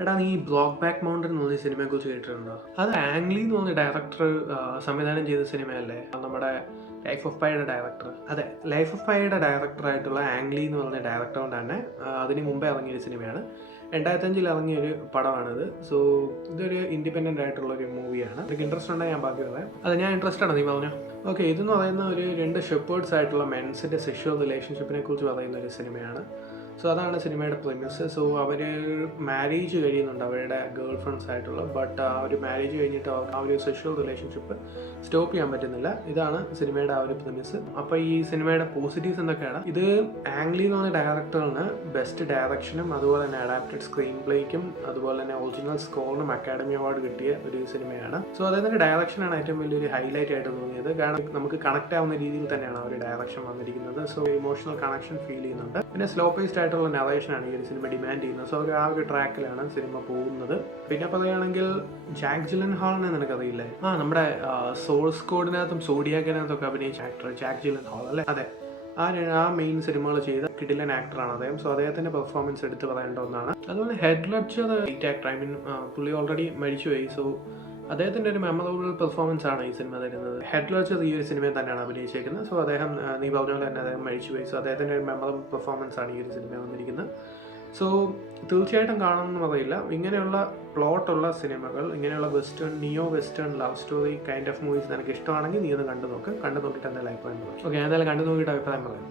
എടാ നീ block back mountain എന്ന് പറഞ്ഞ സിനിമയെക്കുറിച്ച് കേട്ടിട്ടുണ്ടോ? അത് ആങ് ലീ എന്ന് പറഞ്ഞ ഡയറക്ടർ സംവിധാനം ചെയ്ത സിനിമയല്ലേ? നമ്മുടെ ലൈഫ് ഓഫ് പൈയുടെ ഡയറക്ടർ. അതെ, ലൈഫ് ഓഫ് പൈയുടെ ഡയറക്ടറായിട്ടുള്ള ആങ് ലീ എന്ന് പറഞ്ഞ ഡയറക്ടറുകൊണ്ട് തന്നെ അതിന് മുമ്പേ ഇറങ്ങിയൊരു സിനിമയാണ്. 2005 ഇറങ്ങിയൊരു പടമാണിത്. സോ ഇതൊരു ഇൻഡിപെൻഡൻ്റ് ആയിട്ടുള്ള ഒരു മൂവിയാണ്. എനിക്ക് ഇൻട്രസ്റ്റ് ഉണ്ടെങ്കിൽ ഞാൻ ബാക്കി പറയാം. അതെ, ഞാൻ ഇൻട്രസ്റ്റ് ആണ്, നീ പറഞ്ഞു. ഓക്കെ, ഇതെന്ന് പറയുന്ന ഒരു രണ്ട് ഷെപ്പേർഡ്സ് ആയിട്ടുള്ള മെൻസിൻ്റെ സെക്ഷുവൽ റിലേഷൻഷിപ്പിനെ കുറിച്ച് പറയുന്ന ഒരു സിനിമയാണ്. സോ അതാണ് സിനിമയുടെ പ്രിമിസ്. സോ അവർ മാരേജ് കഴിയുന്നുണ്ട് അവരുടെ ഗേൾ ഫ്രണ്ട്സ് ആയിട്ടുള്ള, ബട്ട് ആ ഒരു മാരേജ് കഴിഞ്ഞിട്ട് ആ ഒരു സെക്ഷുവൽ റിലേഷൻഷിപ്പ് സ്റ്റോപ്പ് ചെയ്യാൻ പറ്റുന്നില്ല. ഇതാണ് സിനിമയുടെ ആ ഒരു പ്രിമിസ്. അപ്പോൾ ഈ സിനിമയുടെ പോസിറ്റീവ്സ് എന്തൊക്കെയാണ്? ഇത് ആങ് ലീ എന്ന് പറഞ്ഞ ഡയറക്ടറിന് ബെസ്റ്റ് ഡയറക്ഷനും അതുപോലെ തന്നെ അഡാപ്റ്റഡ് സ്ക്രീൻ പ്ലേക്കും അതുപോലെ തന്നെ ഒറിജിനൽ സ്കോറിനും അക്കാഡമി അവാർഡ് കിട്ടിയ ഒരു സിനിമയാണ്. സോ അദ്ദേഹത്തിൻ്റെ ഡയറക്ഷനാണ് ഏറ്റവും വലിയൊരു ഹൈലൈറ്റ് ആയിട്ട് തോന്നിയത്. കാരണം നമുക്ക് കണക്ട് ആവുന്ന രീതിയിൽ തന്നെയാണ് ആ ഒരു ഡയറക്ഷൻ വന്നിരിക്കുന്നത്. സോ ഇമോഷണൽ കണക്ഷൻ ഫീൽ ചെയ്യുന്നുണ്ട്. പിന്നെ സ്ലോ പേസ്ഡ് ആയിട്ടുള്ള നറേഷനാണ് ഈ ഒരു സിനിമ ഡിമാൻഡ് ചെയ്യുന്നത്. സോ ആ ഒരു ട്രാക്കിലാണ് സിനിമ പോകുന്നത്. പിന്നെ പറയുകയാണെങ്കിൽ ജാക്ക് ജിലൻഹോളിനെ നിനക്കറിയില്ലേ? നമ്മുടെ സോഴ്സ് കോഡിനകത്തും സോഡിയാക്കിനകത്തൊക്കെ അഭിനയിച്ച ആക്ടർ ജാക്ക് ജിലൻഹോൾ അല്ലേ? അതെ, ആ മെയിൻ സിനിമകൾ ചെയ്ത കിടിലൻ ആക്ടറാണ് അദ്ദേഹം. സോ അദ്ദേഹത്തിന്റെ പെർഫോമൻസ് എടുത്ത് പറയേണ്ട ഒന്നാണ്. അതുപോലെ head ledger great actor. I mean പുള്ളി ഓൾറെഡി മരിച്ചുപോയി. സോ അദ്ദേഹത്തിൻ്റെ ഒരു മെമ്മറബിൾ പെർഫോമൻസ് ആണ് ഈ സിനിമ തരുന്നത്. ഹെഡ് ലെഡ്ജർ ഈ ഒരു സിനിമയിൽ തന്നെയാണ് അഭിനയിച്ചേക്കുന്നത്. സോ അദ്ദേഹം നീ പറഞ്ഞ പോലെ തന്നെ അദ്ദേഹം മരിച്ചുപോയി. സോ അദ്ദേഹത്തിൻ്റെ ഒരു മെമ്മറബിൾ പെർഫോമൻസ് ആണ് ഈ ഒരു സിനിമ വന്നിരിക്കുന്നത്. സോ തീർച്ചയായിട്ടും കാണണമെന്ന് പറയില്ല. ഇങ്ങനെയുള്ള പ്ലോട്ടുള്ള സിനിമകൾ, ഇങ്ങനെയുള്ള western neo western love story kind of movies നിനക്ക് ഇഷ്ടമാണെങ്കിൽ നീ ഒന്ന് കണ്ടു നോക്ക്. കണ്ടു നോക്കിയിട്ട് എന്തായാലും അഭിപ്രായം പറയാം. ഓക്കെ, ഞാൻ എന്തായാലും കണ്ടു നോക്കിയിട്ട് അഭിപ്രായം പറയാം.